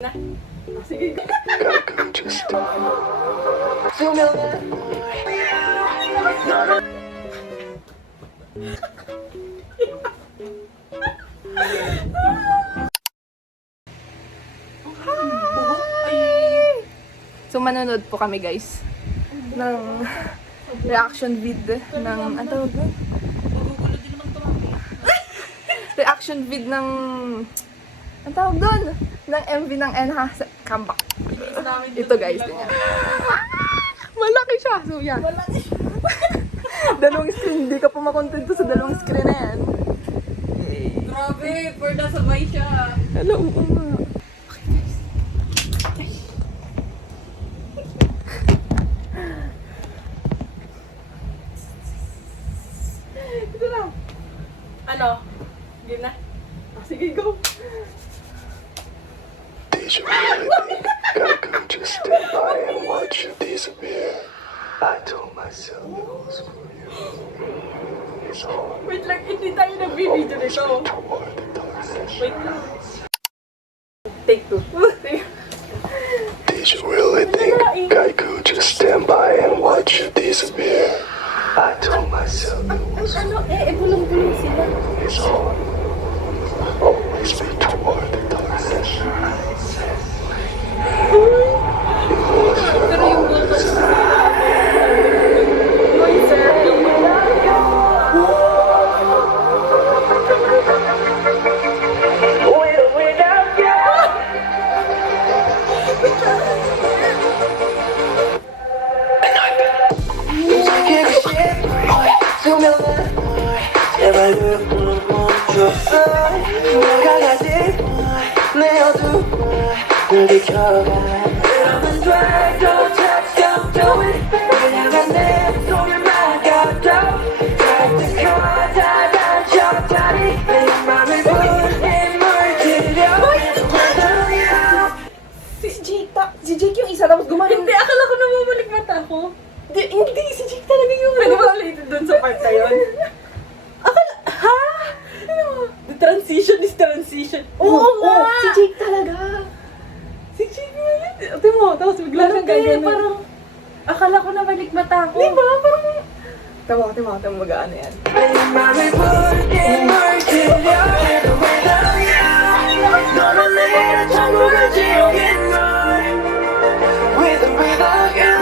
Na. Sige. Just Sumail na. So manonood po kami guys ng reaction vid ng ano tawag doon? Magugulo din naman ito mami. Reaction vid ng ang tawag doon? Ng MV ng Enha sa comeback. Ito guys, tingnan. Malaki siya. So yan. Dalawang screen. Hindi ka pa makontento sa dalawang screen na yan. Grabe, for nasabay siya. Hello, oo nga. Ito na. Ano? Game na? Sige, go. did you really think I could just stand by and watch you disappear? I told myself it was for you. It's hard. Wait lang, hindi tayo nag-video nito. Toward the darkness. Wait lang. Take two. Did you really think I could just stand by and watch you disappear? I told myself it was Ano, bulong-bulong sila. It's hard. Always be toward the darkness. Pero yung vocals 제발 그뿐 멈춰 내가 가진 내 어둠 늘 비켜가 이러면 돼 Don't touch, don't do it 그냥 내 손을 막아도 절대 커다 단쳐 다리 내 맘을 불에 물들여 Si Jake yung isa tapos gumaling. Hindi, akala ko namamalik mata ko. Hindi, si Jake talaga yung Pwede ba related dun sa part na yun? Ha? The transition is transition. Oo nga! Si Jake talaga. Si Jake mo yun. Ito mo, tapos bigla siyang ganyan. Parang, akala ko nabalik mata ko. Di ba? Parang... Tama mag-ano yan. 내 맘을 불에 물들여 해도 너는 내가 전부를 지우겠네 With or without you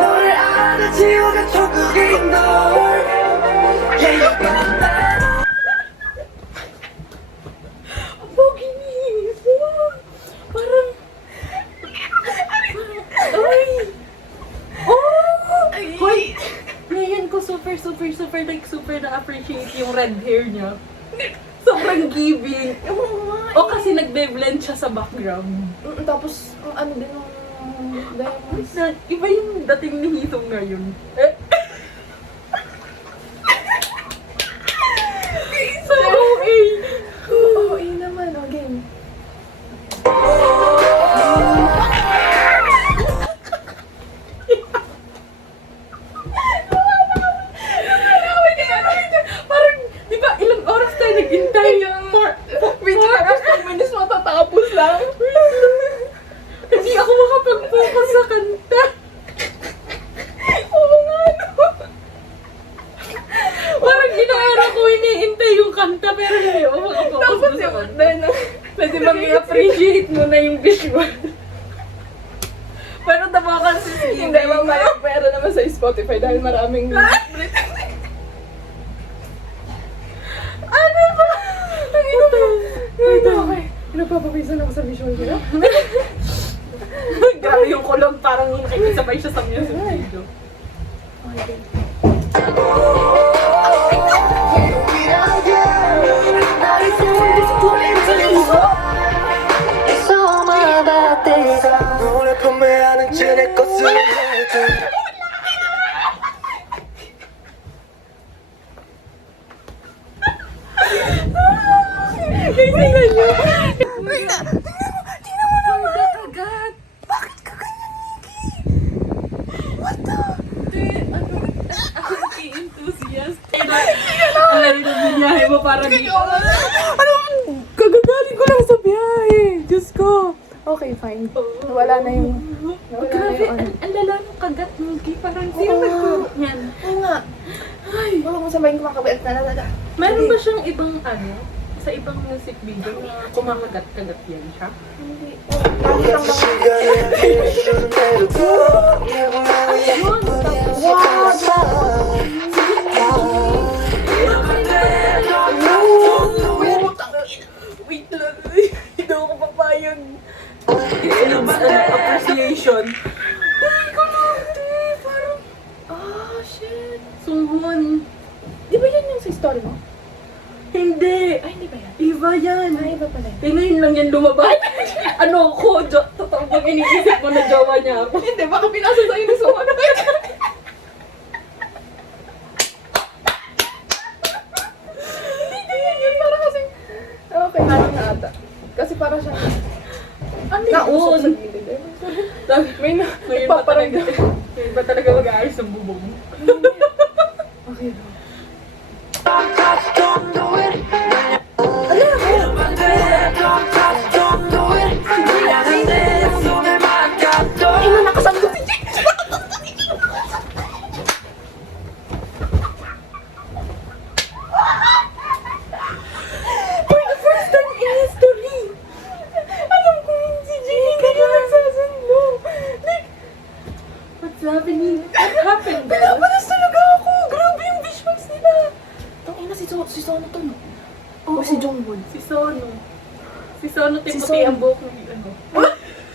너를 안아 지우가 천국인 널 Yeah, you got that Pogi ni Parang, ay! Oh! Hoy! Ngayon ko super na-appreciate yung red hair niya. Sobrang giving. O kasi nagbe-blend siya sa background. Tapos, ang ano din ng diamonds. Iba yung dating ni Hitong ngayon. So, okay. Oo, yun naman. O, game. Parang, di ba, ilang oras tayo naghintay yung... Wait lang, 10 minutes matatapos lang. Hindi ako makapag-focus sa kanta. Oo nga, no. Parang ginaera ko iniintay yung kanta pero hindi ako makapag-focus Tapos sa yung, kanta. dahil na, Pwede bang i-appreciate mo na yung visual? Pero tabakan sa hindi naman may pera naman sa Spotify dahil maraming... Ano ba? Ang ino ba? Ito, okay. Napapawisan ako sa visual nila. Grabe yung kulog, parang nakikisabay siya sa music video. It's all my bad days 너를 판매하는 쟤네 것을 해도 Agad! Bakit ka ganyan, Nikki? What the? Ako enthusiast. Ang lari ng binyahe mo parang Ano? Kagagaling ko lang sa biyahe. Diyos ko. Okay, fine. Nawala na yung... Nawala na Grabe, yung ano. ang lala ng kagat mo. Parang Oo sino nga. nagturo niyan? Oo nga. Ay, baka mo sabayin kumakabiat na talaga. Meron ba siyang ibang sa ibang music video na kumakagat-kagat yan siya? Hindi. Lagi siyang mga... 시간을 내려도 Wait lang. Hindi ako papayag. Appreciation. Ay, kalante. Parang... Ah, shit. Sunghon. Di ba yan yung sa story mo? Hindi. Ay, hindi ba yan? Iba yan. Ay, iba pala. Ngayon lang yan lumabas. Ano ko? Totoo bang iniisip mo na jowa niya ako? Hindi, baka pinasa sa'yo ni Suman. Hindi ganyan yun. Parang kasing... Okay, parang na ata. Kasi parang siyang... Ano Nausok sa yun? gilid. Eh. May na. Ngayon ba talaga? Ngayon ba talaga mag-aayos ng bubong? Okay. Don't do it. Don't do it. 미안한데 손을 막았어. Ina, nakasamgot si Jake! For the first time in history, alam ko yun si Jake kaya nagsasundo. Like, What's happening? What happened there? pinapalas talaga ako. Grabe yung visuals nila. Tang ina, si Sono to, no? O si Jongwon. Si Sono. Si Sono, Si puti Sono. ang buhok ng ano.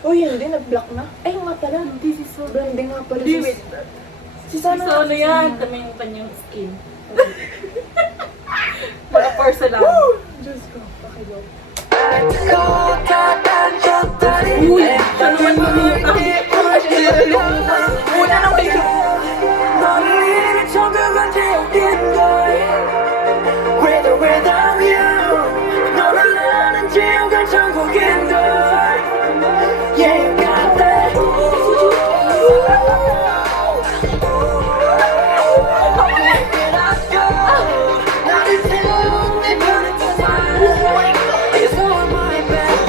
Oh, hindi, nag-block na. Ay, nga pala. Hindi si Sono. Blondie nga pala. Hindi, wait. Si Si Sono. Sono yan. Tama yung kanyang skin. Mga porcelain. Diyos ko, pakigaw. Uy! Siya naman lumutang. Una nang may 너를 잃은 천국은 지옥인 걸 With or without you 너를 아는 지옥은 천국인 걸 Yeah, you got that 나를 태운 내 편에 It's all my bad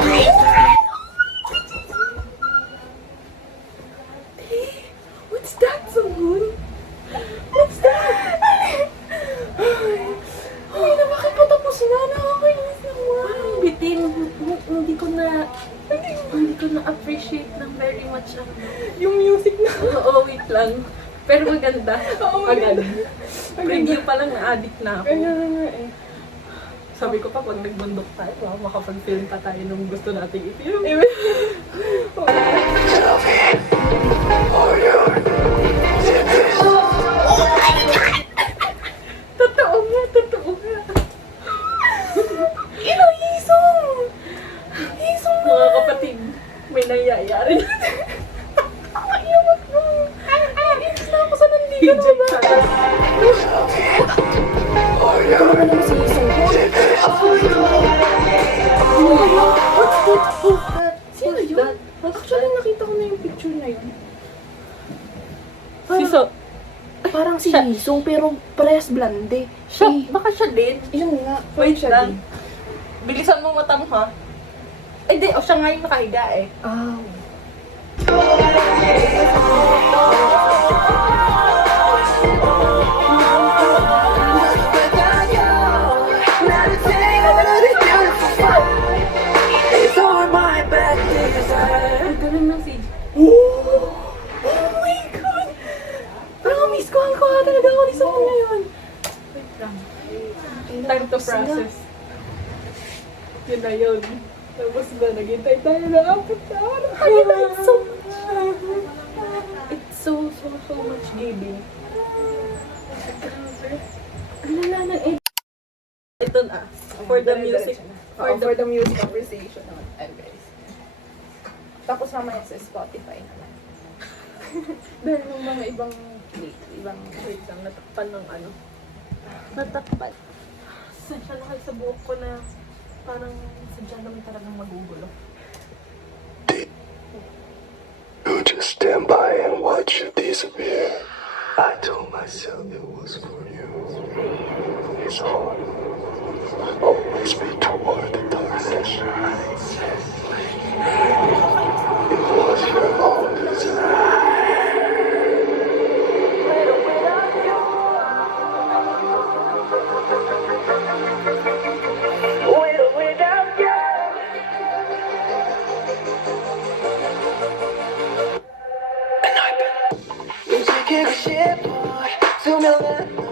What's that, Sungun? What's that? Ay, na bakit patapos na? Nakakainis naman. Parang bitin. Hindi ko na appreciate ng very much ang Yung music na. Oo, wait lang. Pero maganda. Oo, Agad. maganda. Preview pa lang na-addict na ako. Kaya na nga eh. Sabi ko pa, pag nagbundok tayo, makapag-film pa tayo nung gusto nating i-film. Totoo nga, totoo nga. Ina, Hisong! Hisong na! Mga kapatid, may nangyayari. Ayaw mo. Inis na ako sa nandito na ba? Ano ba naman si Hisong? Sino yun? Actually, nakita ko na yung picture na yun. Si So, Parang si Siya- Hisong, pero parehas blonde. siya, Eh, baka siya din. yun nga. Wait siya lang. din. Bilisan mo mata mo ha. Eh di, siya nga yung nakahiga eh. Ah. 나를 태우는 내 beautiful fire It's all my bad desire Ang galing ng CG. Oh my God! Parang miss ko ang kuha talaga ako ni Song ngayon. Wait lang. Time to process. Yun na yun. Tapos na, naghintay tayo na 4 na oras. I like so much. It's so much giving. Ang lala ng edit. Ito na. For the music. For the music appreciation naman. Ayun guys. Tapos mamaya sa Spotify naman. Dahil ng mga ibang Wait lang, natakpan ng ano. Natakpan. Sensya na kayo sa buhok ko na parang sadya naman talagang magugulo. You just stand by and watch you disappear. I told myself it was for you. It's hard. Always be toward the darkness. 싶어 투명한 널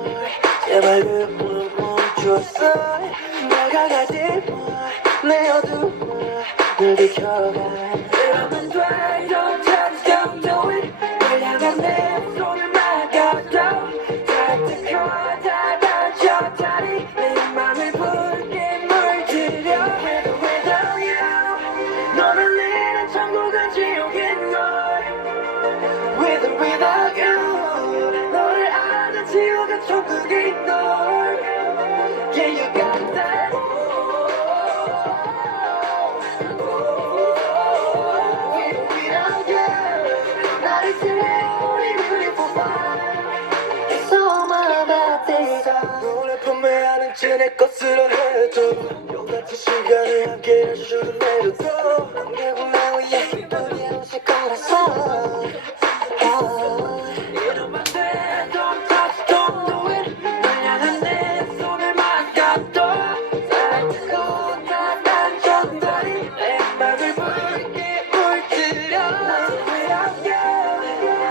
제발 눈물 멈췄어 내가 가질 내 어둠을 늘 비춰가 이러면 돼 Don't touch don't do it 널 향한 내 손을 막아도 따뜻한 닫아줘 다리 내 맘을 붉게 물들여 With or without you 너를 잃은 천국은 지옥인 걸 With or without you 너를 아는 지옥은 천국인 걸 Yeah you got that With or without you 나를 태우니 beautiful fire It's all my bad days 눈을 판매하는 쟤내 것으로 해도 똑같은 시간을 함께 할 수는 내려도 난 결국 나 위해 눈이 오실 거라서 이러면 안 돼 Don't touch don't do it 널 향한 내 손을 막아도 살짝 닫아줘 다리 내 맘을 붉게 물들여 Without you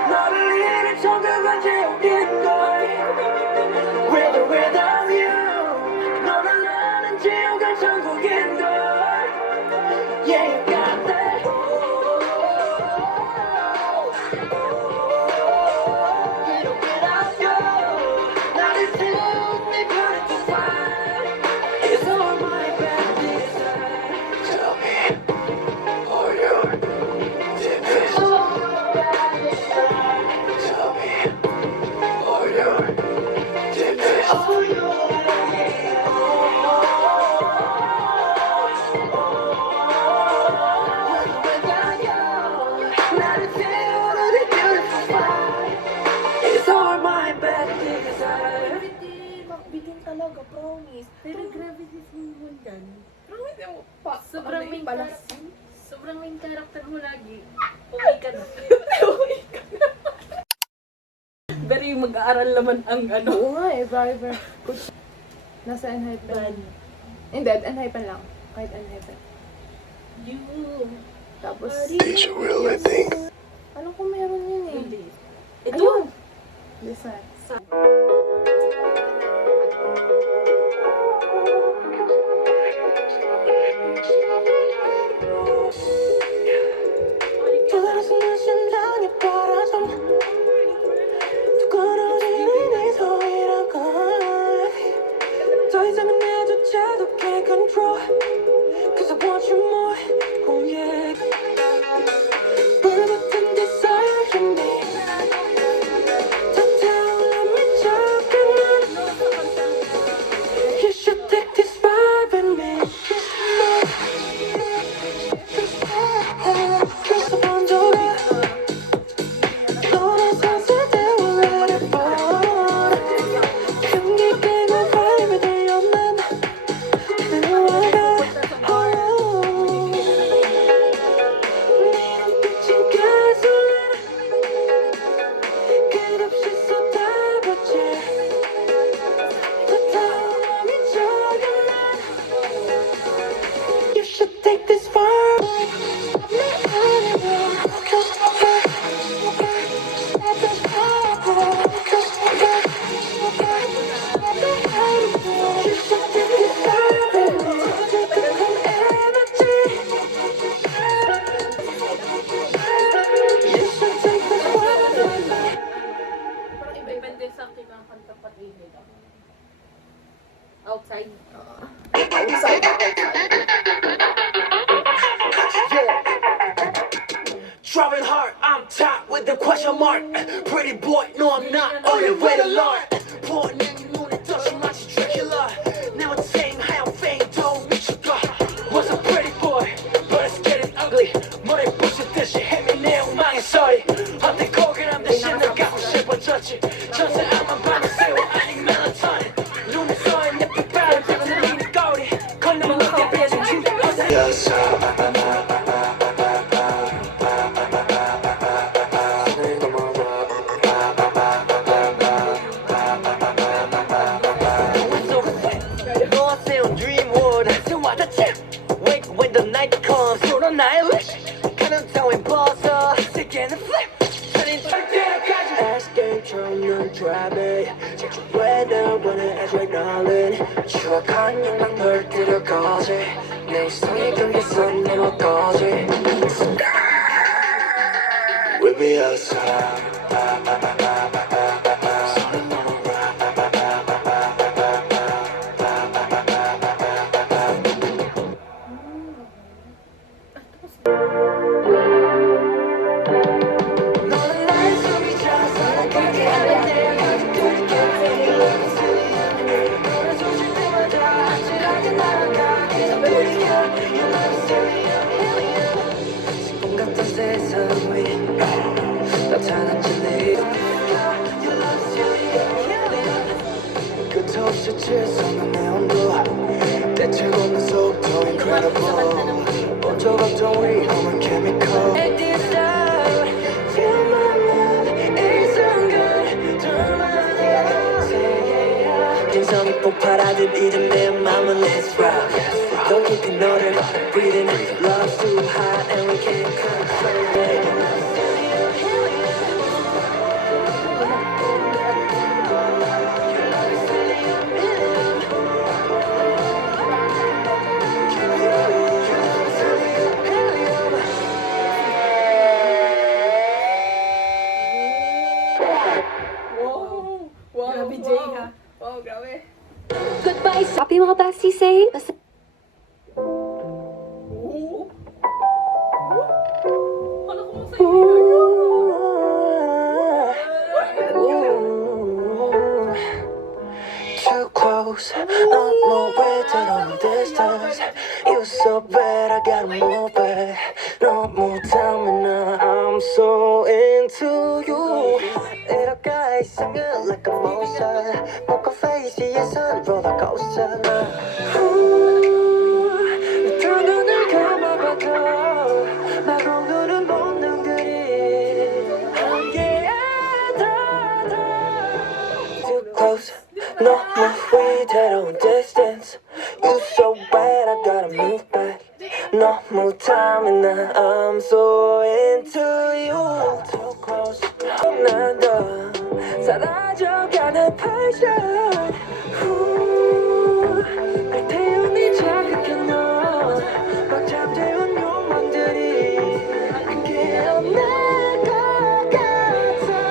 너를 잃은 천국은 지옥인 걸 With or without you 너를 아는 지옥은 천국인 걸 Yeah you got that With or without you 나를 태운 네 beautiful fire It's all my bad desire Tell me all your deepest. Tell me all your deepest. 나를 태우는 네 beautiful fire It's all my bad desire Gravity, makbitin talaga, promise. Pero gravity mo dyan. Promise mo pa. Sobrang ano, main palas. Sobrang main character mo lagi. Okay ka na. Pero yung mag-aaral naman ang ano. Oo nga eh, driver. Nasa Enhypen. Hindi, Enhypen lang. Kahit Enhypen. You. Tapos, It's real, I think. alam ko meron yun eh. Hindi. Ito. Ayun! Listen. 부드러운 심장에 바라좀 두꺼워지는 이 소리란 걸더 이상은 나조차도 can't control Cause I want you more oh yeah 불붙은 desire in me 더 타올라 미쳐가는 You should take this vibe and make it more 그래서 먼저 가 너랑 섰을 때 원래 뻔 경기 깨고 바람에 들려 난 그대로가 네 눈빛은 가솔린 끝없이 쏟아붓지 더 타올라 미쳐가 난 You should take this far Depende sa kinakanta pati nila. Outside. Driving hard, I'm top with the question mark. Pretty boy, no I'm not. On the way to Lord. Pouring in your 눈에 떠서 마치 Dracula. Now it's saying how fame don't 미쳐가. Was a pretty boy, but it's getting ugly. 머리 부시듯이 헤매내 엉망의 소리. 한때 고결함 대신 늘 갖고 싶어졌지. 전세 암만 밤에 세워 아닌 멜라토닌. 눈에 쏘인 내 빛바람 들리는 거리. 건너면 너의 배송 진짜 Yes, Wake when the night comes, you're on Irish. 가는 타워에 벗어, sick and flip. Escape from drive me 작중외를 원해 adrenaline 추악한 욕망 널 데려가지 내 이성이 경계선 넘어가지 We'll be outside 손을 넘어라 너는 나의 숨이자 살아가게 하는데 가족들이 너를 조질 때마다 아찔하게 날아가 계속 부딪혀 You love is alien 지금 같은 세상 위 나타난 진리 You love is alien 끝없이 치솟는 내 온도 대책 없는 속도 incredible 온도 걱정 위험한 chemical At this time Feel my love 이 순간 둘만의 세계야 진성이 폭발하듯 이젠 내 맘은 Let's rock 더 깊이 너를 breathing Love too hot and we can't control it Grabe, Jay, ha? Wow, grabe. Goodbye, sabi mga bestie say. Ano ko masaya? Too close, not no way to long distance. You so bad, I gotta move back. No more time, and now I'm so into you. 이렇게 이상해 like a monster. Poker face, yes, I'm roller coaster. 두 눈을 감아봐도 마구 누른 본능들이 함께해 닿아. Too close, 너무 위태로운 distance. You so bad, I gotta move back. 너무 탐이 나, I'm so into you. Too close, 난 더 사라져가는 passion. 날 태우니 자극해 너. 막 잠재운 욕망들이 그게 없는 것 같아.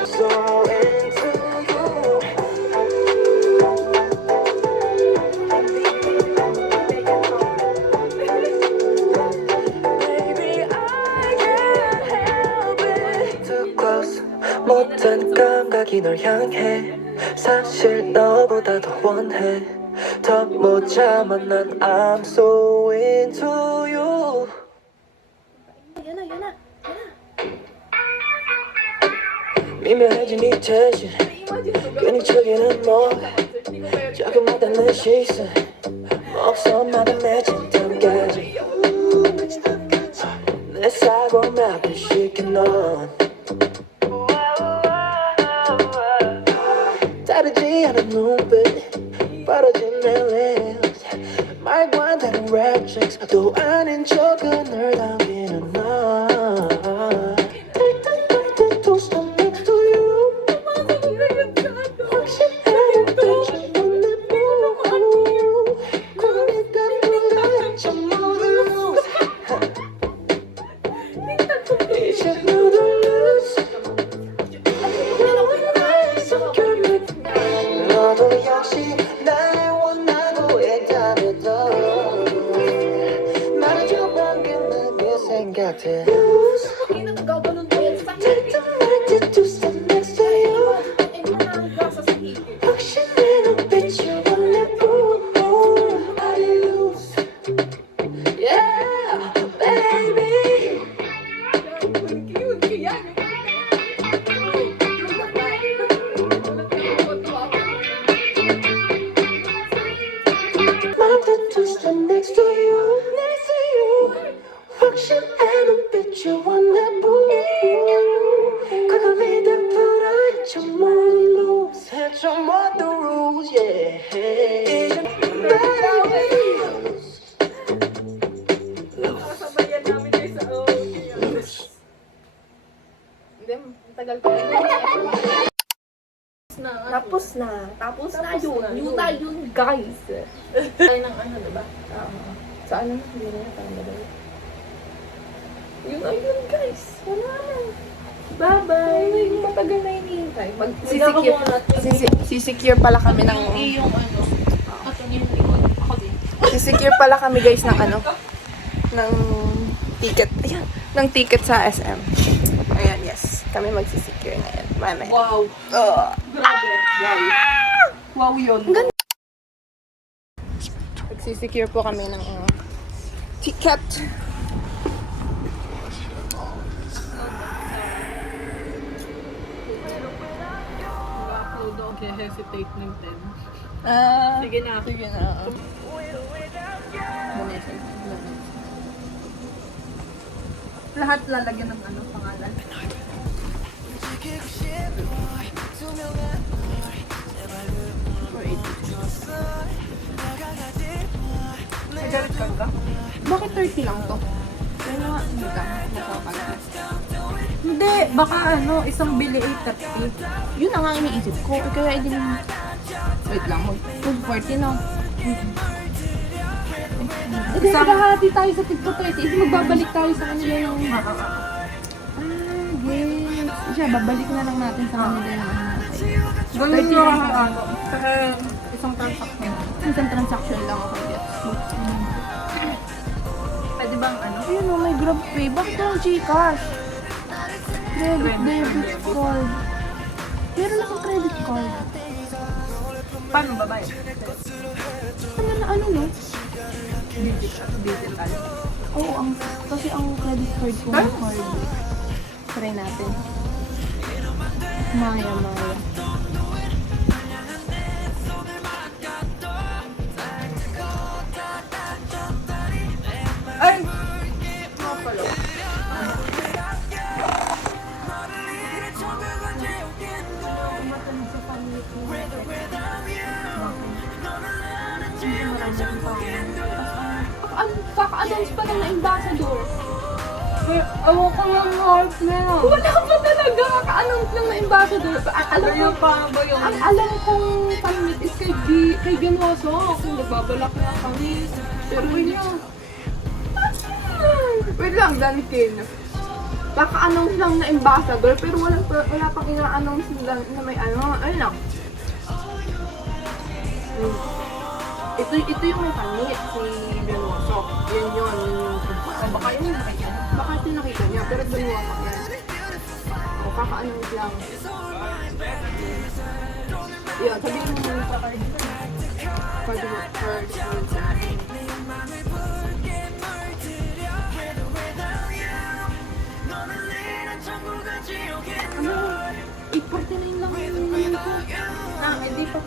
So into you. Baby, I can't help it. Too close, 못한 감각이 널 향해. 사실 너보다 더 원해. 더 못 참아 난 I'm so into you. 미묘해진 이 tension 괜히 저기는 뭐 조금마다 내 시선 목소마다 맺힌 땀까지 내 사고막을 시킨 넌 다르지 않은 눈빛 빠르진 내 lips 말과 안 되는 rap checks 또 아닌 척은 널 당기는 넌 To stand next to you 확신하는 빛이 없는 무 꿈이다 뭔가 좀 모르고 이제 모두 lose 너도 역시 날 원하고 있다면서 말해줘 방금 그 생각들 To stand next to you 확신하는 빛이 없는 무 I lose Yeah baby 맘도 to stand next to you 확신하는 빛이 없는 무 그걸 믿음 풀어줘 모두 Set your more the rules yeah 이제 baby Sabayan namin kayo sa OG. Hindi, tagal pa rin. na. Tapos na. Tapos na yun. na Yun yun. na yun, guys. Tayo ng ano, diba? Sa ano? Hindi na yan. Parang madali. Yun na yun, guys. Wala na. Bye-bye. Matagal na hinihintay. Sisecure pala kami ng... Yung ano, ato yung likod. Ako din. Sisecure pala kami, guys, ng ano? Ng ticket. Ayan. Ng ticket sa SM. Ayan, yes. Kami magsisecure ngayon. Mame. Wow. Grabe. Wow yun. Magsisecure po kami ng ticket. Upload ako kaya hesitate ng 10. Sige na. Sige na. Lahat lalagyan ng ano, pangalan. Nagalit ka? Bakit 30 lang to? Kaya nga, hindi ka. Nakakala. Hindi, baka ano, isang bili ay 30. Yun na nga iniisip ko. Kaya hindi naman... Wait lang, mag-40 na. Hindi, maghahati tayo sa tigto 30. Hindi magbabalik tayo sa kanila yung... Yes. Siya, babalik na lang natin sa kanila yung ano. Ganun yung ano. Kasi isang transaction. Isang transaction lang ako. Yes. Pwede bang ano? Ayun o, may Grab Pay. Bakit walang Gcash? Credit, debit card. Meron akong credit card. Paano babayad? Ano no? Digital. Oo, kasi ang credit card ko may card. Try natin. Maya. Ay! Kaka-announce pa lang na ambassador. Awa ko lang heart na. Wala pa talaga. Kaka-announce lang na ambassador. Alam ko, pa ba yung... ang alam kong fan-meet is kay Ganoso. Kung nagbabalak na kami. Pero niya. Wait lang, Danikin. Kaka-announce lang na ambassador, pero wala pang ina-announce na may ano. Ayun lang. Ito yung may fan-meet, si Ganoso. Yun yung... Baka yun nakita. Baka ito nakita niya, pero dalawa pa yan. O, kaka-announce lang. Yan, sabihin mo muna sa card. Card. Ano? 849 lang yung naman ko. Hindi pa.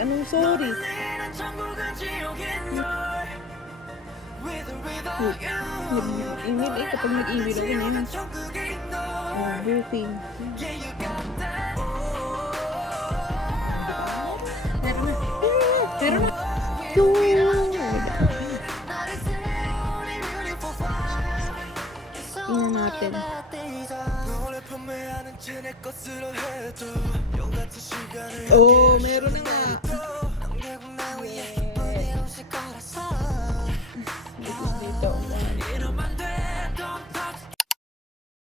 Anong sorry? Email kapag nag-email ako na yun. Booking. Meron na. Tingnan natin. Oh, meron na nga.